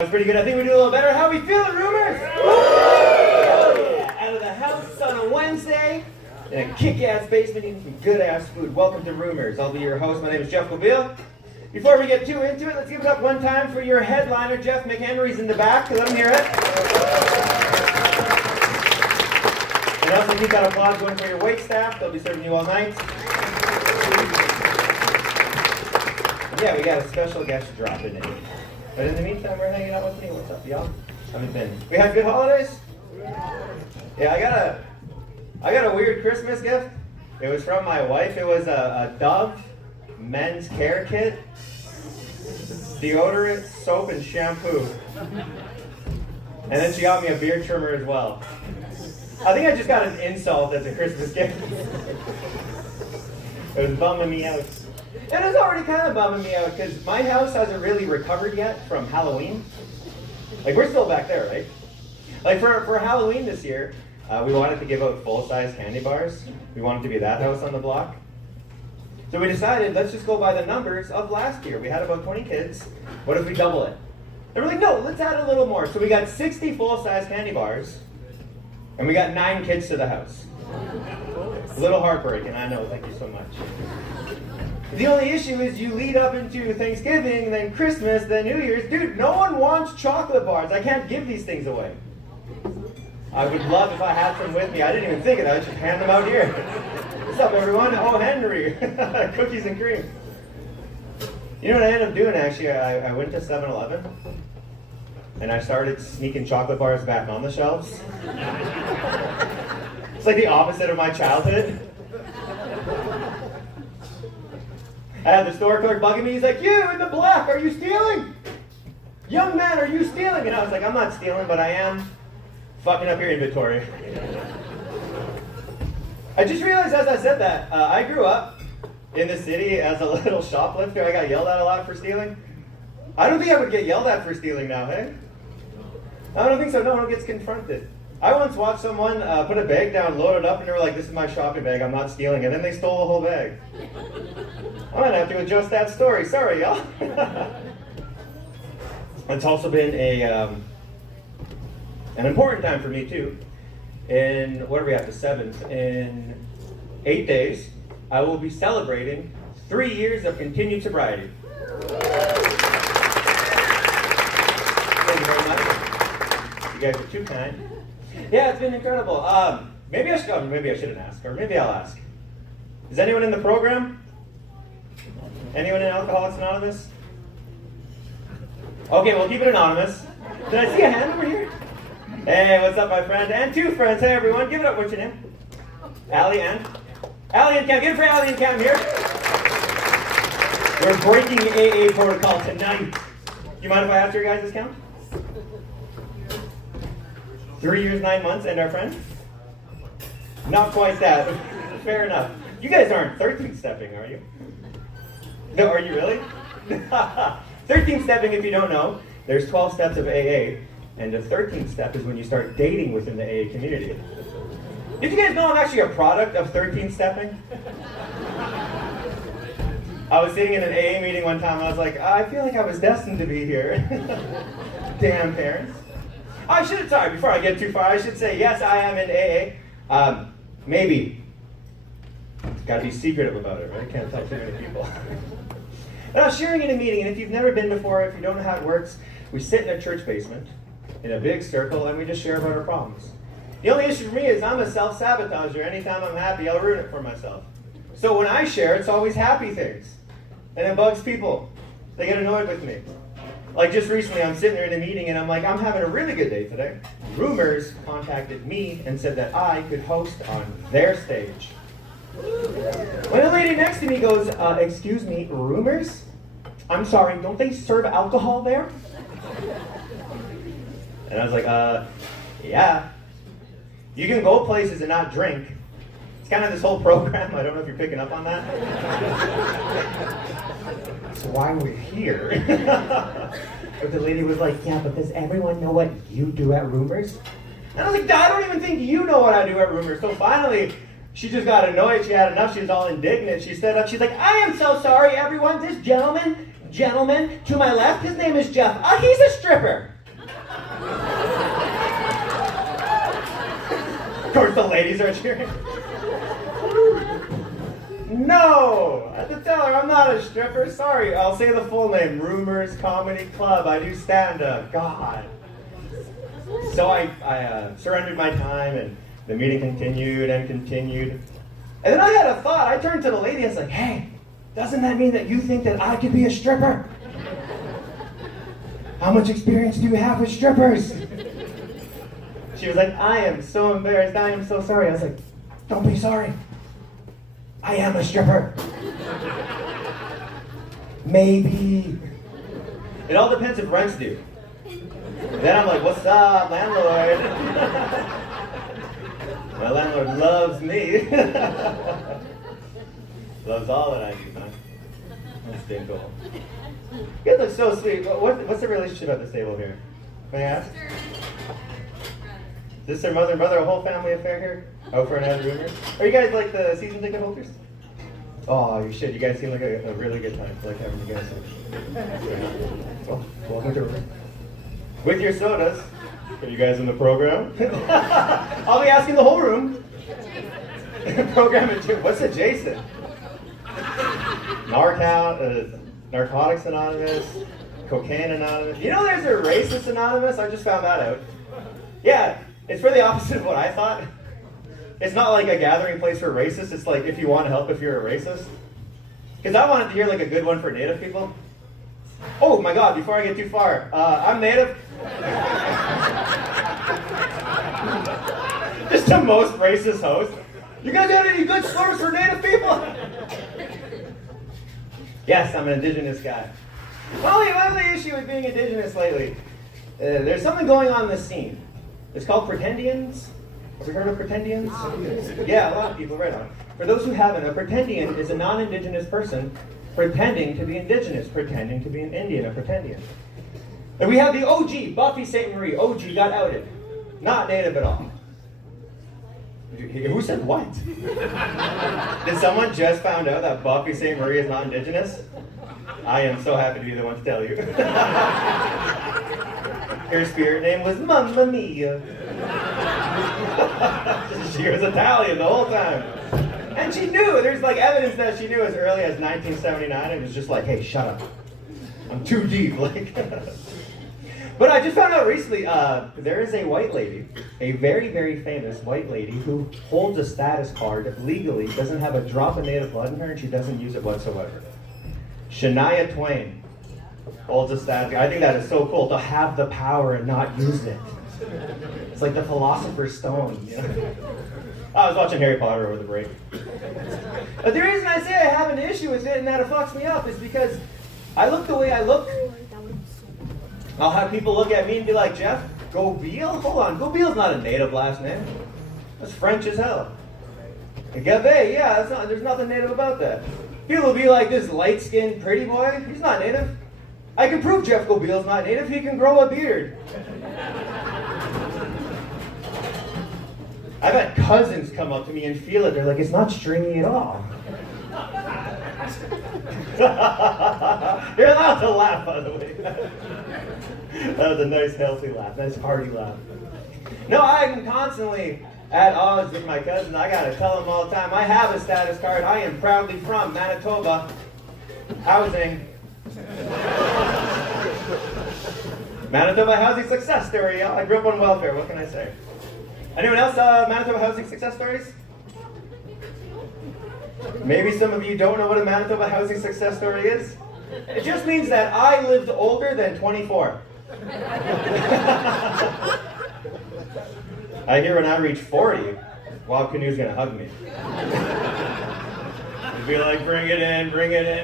That's pretty good. I think we do a little better. How we feeling, Rumors? Yeah. Out of the house on a Wednesday in a kick-ass basement eating some good-ass food. Welcome to Rumors. I'll be your host. My name is Jeff Gobile. Before we get too into it, let's give it up one time for your headliner, Jeff McHenry's in the back. Let him hear it. And also keep that applause going for your wait staff. They'll be serving you all night. Yeah, we got a special guest dropping in. But in the meantime, we're hanging out with me. What's up, y'all? Haven't been. We had good holidays? Yeah, I got a weird Christmas gift. It was from my wife. It was a Dove men's care kit, deodorant, soap, and shampoo. And then she got me a beard trimmer as well. I think I just got an insult as a Christmas gift. It was bumming me out. And it's already kind of bumming me out because my house hasn't really recovered yet from Halloween. Like, we're still back there, right? Like, for Halloween this year, we wanted to give out full-size candy bars. We wanted to be that house on the block. So we decided, let's just go by the numbers of last year. We had about 20 kids. What if we double it? And we're like, no, let's add a little more. So we got 60 full-size candy bars, and we got 9 kids to the house. A little heartbreaking, I know. Thank you so much. The only issue is you lead up into Thanksgiving, then Christmas, then New Year's. Dude, no one wants chocolate bars. I can't give these things away. I would love if I had some with me. I didn't even think of that. I just hand them out here. What's up, everyone? Oh, Henry. Cookies and cream. You know what I ended up doing, actually? I went to 7-Eleven, and I started sneaking chocolate bars back on the shelves. It's like the opposite of my childhood. I had the store clerk bugging me. He's like, you in the black, are you stealing? Young man, are you stealing? And I was like, I'm not stealing, but I am fucking up your inventory. I just realized as I said that, I grew up in the city as a little shoplifter. I got yelled at a lot for stealing. I don't think I would get yelled at for stealing now, hey? I don't think so. No one gets confronted. I once watched someone put a bag down, load it up, and they were like, this is my shopping bag, I'm not stealing. And then they stole the whole bag. I'm going to have to adjust that story. Sorry, y'all. It's also been an important time for me, too. In, what are we at, the 7th? In 8 days, I will be celebrating 3 years of continued sobriety. Thank you very much. You guys are too kind. Yeah, it's been incredible. Maybe I shouldn't ask, or maybe I'll ask. Is anyone in the program? Anyone in Alcoholics Anonymous? Okay, we'll keep it anonymous. Did I see a hand over here? Hey, what's up, my friend? And 2 friends. Hey, everyone. Give it up. What's your name? Allie and Cam. Give it for Allie and Cam here. We're breaking AA protocol tonight. Do you mind if I ask your guys' count? 3 years, 9 months, and our friend? Not quite that. Fair enough. You guys aren't 13-stepping, are you? No, are you really? 13-stepping, if you don't know, there's 12 steps of AA, and the 13th step is when you start dating within the AA community. Did you guys know I'm actually a product of 13-stepping? I was sitting in an AA meeting one time, and I was like, I feel like I was destined to be here. Damn parents. Before I get too far, I should say, yes, I am in AA. Maybe. Gotta be secretive about it, right? Can't tell too many people. And I was sharing in a meeting, and if you've never been before, if you don't know how it works, we sit in a church basement, in a big circle, and we just share about our problems. The only issue for me is I'm a self-sabotager. Anytime I'm happy, I'll ruin it for myself. So when I share, it's always happy things. And it bugs people. They get annoyed with me. Like just recently, I'm sitting there in a meeting, and I'm like, I'm having a really good day today. Rumors contacted me and said that I could host on their stage. When the lady next to me goes, excuse me, Rumors? I'm sorry, don't they serve alcohol there? And I was like, yeah. You can go places and not drink. It's kind of this whole program. I don't know if you're picking up on that. That's why we're here. But the lady was like, yeah, but does everyone know what you do at Rumors? And I was like, I don't even think you know what I do at Rumors. So finally, she just got annoyed. She had enough. She was all indignant. She stood up. She's like, I am so sorry, everyone. This gentleman Gentleman, to my left, his name is Jeff. He's a stripper. Of course, the ladies are cheering. No! I have to tell her I'm not a stripper. Sorry, I'll say the full name. Rumors Comedy Club. I do stand-up. God. So I surrendered my time, and the meeting continued and continued. And then I had a thought. I turned to the lady and was like, hey, doesn't that mean that you think that I could be a stripper? How much experience do you have with strippers? She was like, I am so embarrassed. I am so sorry. I was like, don't be sorry. I am a stripper. Maybe. It all depends if rent's due. Then I'm like, what's up, landlord? My landlord loves me. Loves all that I do, man. That's been cool. You guys look so sweet. What's the relationship at this table here? May I ask? Sister, mother, and brother, a whole family affair here? Out for another rumor? Are you guys like the season ticket holders? Oh, you should. You guys seem like a really good time. I like having you guys here. Well, welcome to it. With your sodas. Are you guys in the program? I'll be asking the whole room. Program it. What's adjacent? Narcotics Anonymous, Cocaine Anonymous. You know there's a Racist Anonymous? I just found that out. Yeah, it's for the opposite of what I thought. It's not like a gathering place for racists. It's like if you want help if you're a racist. Because I wanted to hear like a good one for Native people. Oh my God, before I get too far. I'm Native. Just the most racist host. You guys got any good slurs for Native people? Yes, I'm an Indigenous guy. My only issue with being Indigenous lately, there's something going on in the scene. It's called pretendians. Have you heard of pretendians? Yeah, a lot of people, right on. For those who haven't, a pretendian is a non-Indigenous person pretending to be Indigenous, pretending to be an Indian, a pretendian. And we have the OG, Buffy St. Marie. OG got outed. Not Native at all. Who said what? Did someone just found out that Buffy St. Marie is not Indigenous? I am so happy to be the one to tell you. Her spirit name was Mamma Mia. She was Italian the whole time. And she knew. There's like evidence that she knew as early as 1979. It was just like, hey, shut up. I'm too deep. Like. But I just found out recently, there is a white lady, a very, very famous white lady who holds a status card legally, doesn't have a drop of Native blood in her, and she doesn't use it whatsoever. Shania Twain holds a status card. I think that is so cool, to have the power and not use it. It's like the Philosopher's Stone, you know? I was watching Harry Potter over the break. But the reason I say I have an issue with it and that it fucks me up is because I look the way I look. I'll have people look at me and be like, Jeff, Gobeil? Hold on, Gobeil's not a Native last name. That's French as hell. Gabe, yeah, there's nothing Native about that. People will be like, this light-skinned pretty boy, he's not Native. I can prove Jeff Gobeil's not Native, he can grow a beard. I've had cousins come up to me and feel it. They're like, it's not stringy at all. You're allowed to laugh, by the way. That was a nice, healthy laugh. Nice, hearty laugh. No, I'm constantly at odds with my cousin. I gotta tell them all the time, I have a status card. I am proudly from Manitoba. Housing. Manitoba housing success story, y'all. I grew up on welfare. What can I say? Anyone else Manitoba housing success stories? Maybe some of you don't know what a Manitoba housing success story is. It just means that I lived older than 24. I hear when I reach 40, Wild Canoe's gonna hug me. He'd be like, bring it in,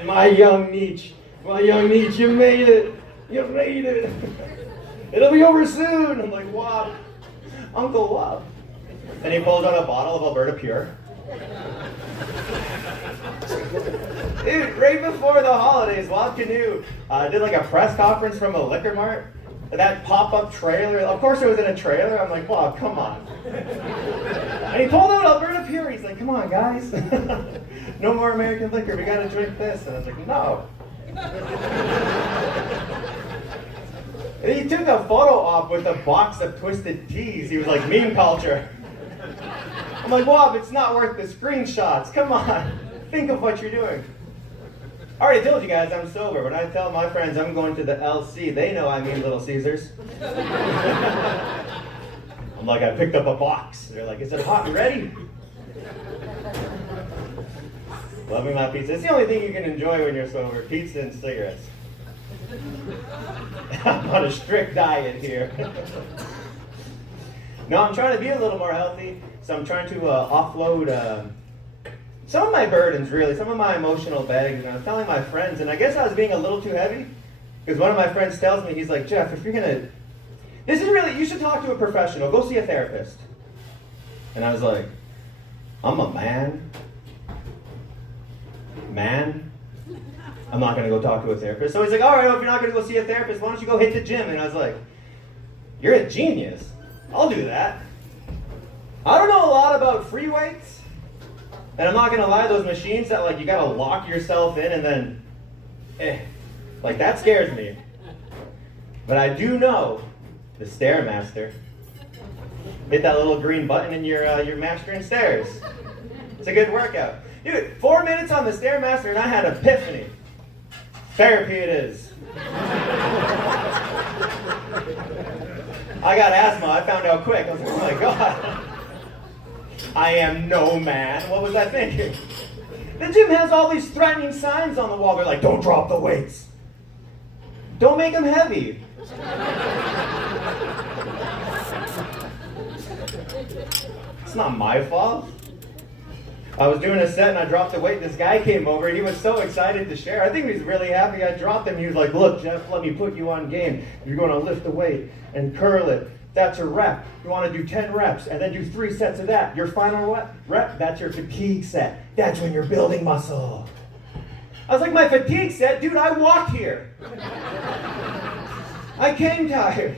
my young Nietzsche, you made it, It'll be over soon. I'm like, Wob, Uncle Wob. And he pulls out a bottle of Alberta Pure. Dude, right before the holidays, Wild Canoe did like a press conference from a liquor mart. That pop-up trailer, of course it was in a trailer. I'm like, Bob, come on. And he pulled out Alberta Pure. He's like, come on, guys. No more American liquor. We got to drink this. And I was like, no. And he took a photo op with a box of Twisted Teas. He was like, meme culture. I'm like, Wob, it's not worth the screenshots. Come on, think of what you're doing. I already told you guys I'm sober. When I tell my friends I'm going to the LC, they know I mean Little Caesars. I'm like, I picked up a box. They're like, is it hot and ready? Loving my pizza. It's the only thing you can enjoy when you're sober, pizza and cigarettes. I'm on a strict diet here. No, I'm trying to be a little more healthy, so I'm trying to offload some of my burdens, really, some of my emotional baggage. And I was telling my friends, and I guess I was being a little too heavy, because one of my friends tells me, he's like, Jeff, if you're gonna, this is really, you should talk to a professional, go see a therapist. And I was like, I'm a man. I'm not going to go talk to a therapist. So he's like, all right, well, if you're not going to go see a therapist, why don't you go hit the gym? And I was like, you're a genius. I'll do that. I don't know a lot about free weights. And I'm not going to lie, those machines that like you got to lock yourself in and then, like that scares me. But I do know the Stairmaster. Hit that little green button and you're mastering stairs. It's a good workout. Dude, 4 minutes on the Stairmaster and I had an epiphany. Therapy it is. I got asthma, I found out quick. I was like, oh my God. I am no man. What was I thinking? The gym has all these threatening signs on the wall. They're like, don't drop the weights. Don't make them heavy. It's not my fault. I was doing a set and I dropped the weight. This guy came over and he was so excited to share. I think he was really happy I dropped him. He was like, look, Jeff, let me put you on game. You're going to lift the weight and curl it. That's a rep. You want to do 10 reps and then do 3 sets of that. Your final rep, that's your fatigue set. That's when you're building muscle. I was like, my fatigue set? Dude, I walked here. I came tired.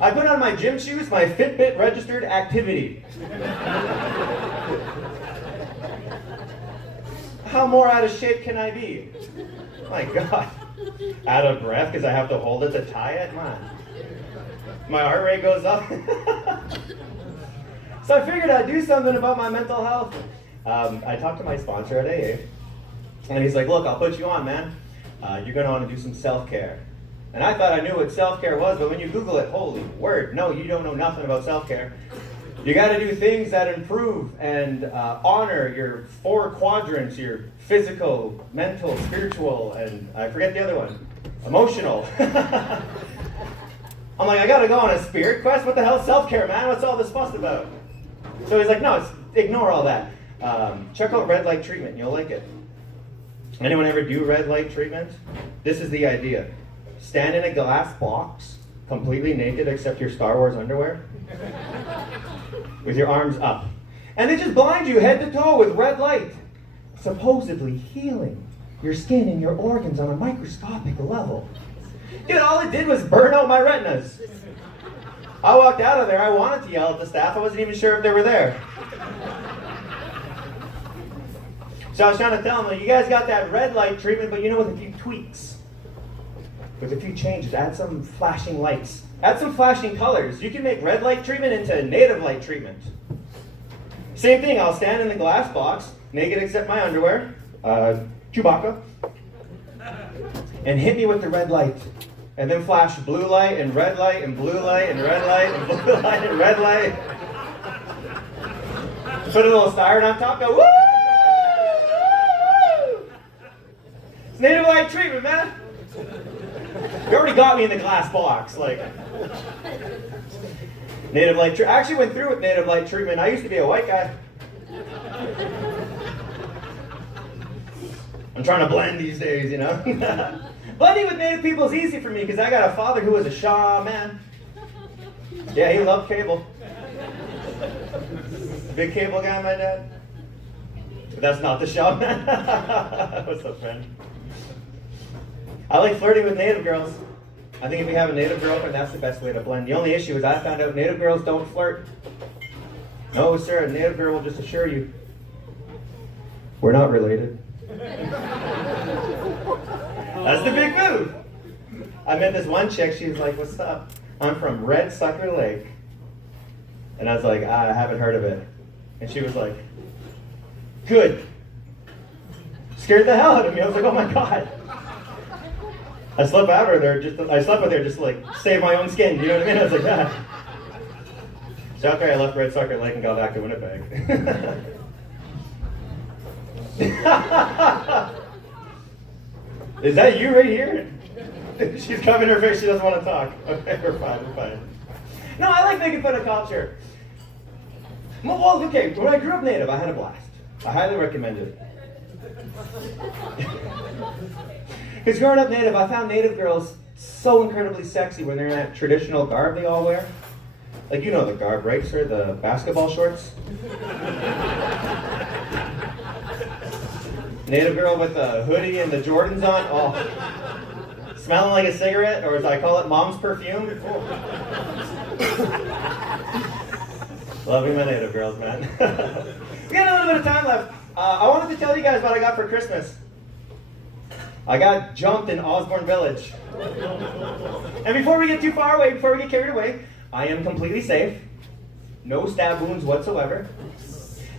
I put on my gym shoes, my Fitbit registered activity. How more out of shape can I be? My God. Out of breath because I have to hold it to tie it? Man. My heart rate goes up. So I figured I'd do something about my mental health. I talked to my sponsor at AA. And he's like, look, I'll put you on, man. You're going to want to do some self-care. And I thought I knew what self-care was, but when you Google it, holy word, no, you don't know nothing about self-care. You got to do things that improve and honor your 4 quadrants, your physical, mental, spiritual, and I forget the other one, emotional. I'm like, I got to go on a spirit quest? What the hell is self-care, man? What's all this fuss about? So he's like, no, ignore all that. Check out red light treatment. You'll like it. Anyone ever do red light treatment? This is the idea. Stand in a glass box, completely naked except your Star Wars underwear, with your arms up. And they just blind you head to toe with red light, supposedly healing your skin and your organs on a microscopic level. Dude, all it did was burn out my retinas. I walked out of there, I wanted to yell at the staff, I wasn't even sure if they were there. So I was trying to tell them, like, you guys got that red light treatment, but you know, with a few tweaks. With a few changes, add some flashing lights. Add some flashing colors. You can make red light treatment into native light treatment. Same thing, I'll stand in the glass box, naked except my underwear, Chewbacca, and hit me with the red light. And then flash blue light and red light and blue light and red light and blue light and red light. Put a little siren on top, go woo! It's native light treatment, man. You already got me in the glass box, like. Native light treatment. I actually went through with native light treatment. I used to be a white guy. I'm trying to blend these days, you know. Blending with native people is easy for me because I got a father who was a shaman. Yeah, he loved cable. Big cable guy, my dad. But that's not the shaman. What's up, friend? I like flirting with native girls. I think if you have a native girlfriend, that's the best way to blend. The only issue is I found out native girls don't flirt. No, sir, a native girl will just assure you, we're not related. That's the big move. I met this one chick, she was like, what's up? I'm from Red Sucker Lake. And I was like, I haven't heard of it. And she was like, good. Scared the hell out of me. I was like, oh my God. I slept with her just to like save my own skin. You know what I mean? I was like, yeah. So after I left Red Sucker Lake and got back to Winnipeg. Is that you right here? She's covering her face. She doesn't want to talk. Okay, we're fine. No, I like making fun of culture. Well, okay, when I grew up Native, I had a blast. I highly recommend it. Because growing up Native, I found Native girls so incredibly sexy when they're in that traditional garb they all wear. Like, you know the garb, right, sir? The basketball shorts. Native girl with a hoodie and the Jordans on. Oh, smelling like a cigarette, or as I call it, mom's perfume. Loving my Native girls, man. We got a little bit of time left. I wanted to tell you guys what I got for Christmas. I got jumped in Osborne Village. And before we get too far away, before we get carried away, I am completely safe. No stab wounds whatsoever.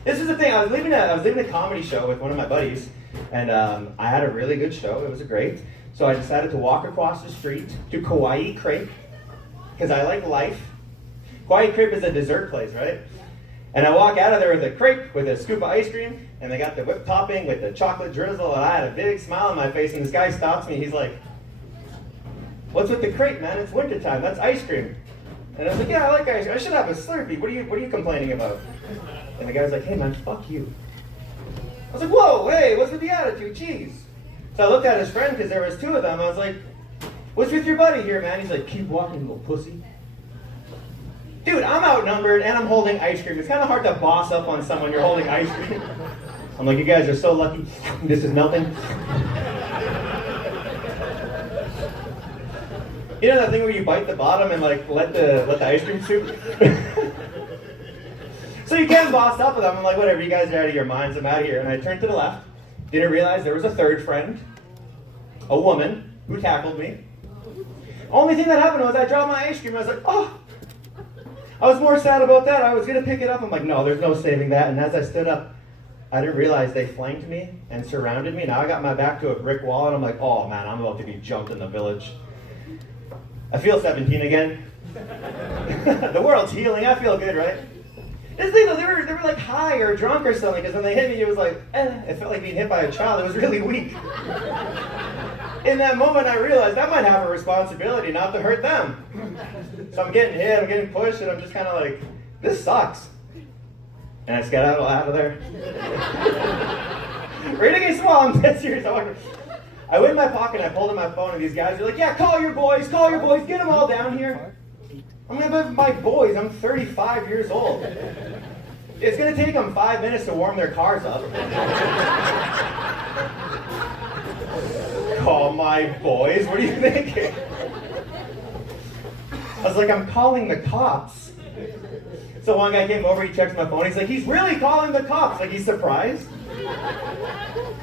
This is the thing, I was leaving a comedy show with one of my buddies, and I had a really good show. It was great. So I decided to walk across the street to Kauai Crepe, because I like life. Kauai Crepe is a dessert place, right? And I walk out of there with a crepe with a scoop of ice cream, and they got the whipped topping with the chocolate drizzle, and I had a big smile on my face, and this guy stops me, he's like, what's with the crepe, man? It's wintertime, that's ice cream. And I was like, yeah, I like ice cream. I should have a Slurpee. What are you complaining about? And the guy's like, hey man, fuck you. I was like, whoa, hey, what's with the attitude? Jeez. So I looked at his friend, because there was two of them, I was like, what's with your buddy here, man? He's like, keep walking, little pussy. Dude, I'm outnumbered and I'm holding ice cream. It's kind of hard to boss up on someone you're holding ice cream. I'm like, you guys are so lucky. This is melting. You know that thing where you bite the bottom and like let the ice cream shoot? So you can boss up with them. I'm like, whatever, you guys are out of your minds. I'm out of here. And I turned to the left. Didn't realize there was a third friend, a woman, who tackled me. Only thing that happened was I dropped my ice cream. I was like, oh. I was more sad about that. I was going to pick it up. I'm like, no, there's no saving that. And as I stood up, I didn't realize they flanked me and surrounded me. Now I got my back to a brick wall, and I'm like, oh, man, I'm about to be jumped in the village. I feel 17 again. The world's healing. I feel good, right? This thing, they were like high or drunk or something, because when they hit me, it was like, it felt like being hit by a child. It was really weak. In that moment, I realized I might have a responsibility not to hurt them. So I'm getting hit, I'm getting pushed, and I'm just kind of like, this sucks. And I just got out of there. Ready to get small, I'm dead serious. I went in my pocket, and I pulled in my phone, and these guys are like, yeah, call your boys, get them all down here. I'm going to be with my boys, I'm 35 years old. It's going to take them 5 minutes to warm their cars up. Call my boys, what are you thinking? I was like, I'm calling the cops. So one guy came over, he checks my phone, he's like, he's really calling the cops. Like, he's surprised.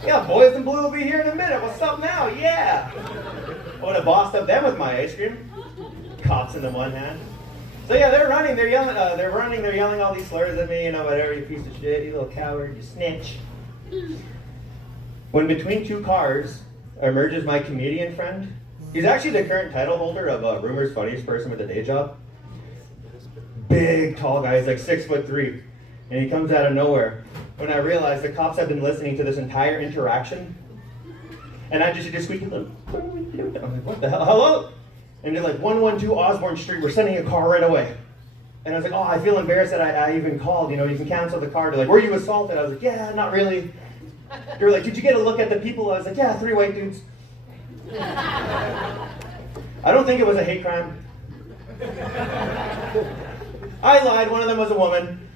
Yeah, Boys in Blue will be here in a minute. What's up now? Yeah. I would have bossed up them with my ice cream. Cops in the one hand. So yeah, they're running, they're yelling all these slurs at me, you know, whatever, you piece of shit, you little coward, you snitch. When between two cars emerges my comedian friend. He's actually the current title holder of Rumor's Funniest Person with a Day Job. Big, tall guy, he's like 6'3", and he comes out of nowhere. When I realized the cops have been listening to this entire interaction, and I just squeaking, I'm like, what the hell, hello? And they're like, 112 Osborne Street, we're sending a car right away. And I was like, oh, I feel embarrassed that I even called, you know, you can cancel the car. They're like, were you assaulted? I was like, yeah, not really. They were like, did you get a look at the people? I was like, yeah, 3 white dudes. I don't think it was a hate crime. I lied, one of them was a woman.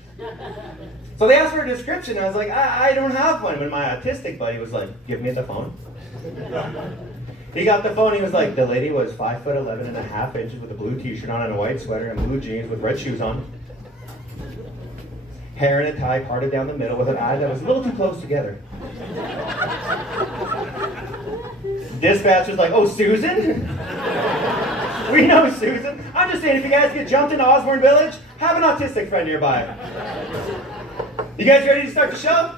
So they asked for a description. I was like, I don't have one. When my autistic buddy was like, give me the phone. He got the phone, he was like, the lady was 5'11" and a half inches with a blue t-shirt on and a white sweater and blue jeans with red shoes on. Hair in a tie parted down the middle with an eye that was a little too close together. Dispatcher's like, oh, Susan? We know Susan. I'm just saying, if you guys get jumped into Osborne Village, have an autistic friend nearby. You guys ready to start the show?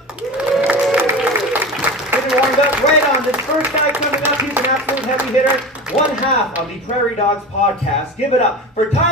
Getting warmed up. Right on. This first guy coming up, he's an absolute heavy hitter. One half of the Prairie Dogs podcast. Give it up for Tyler.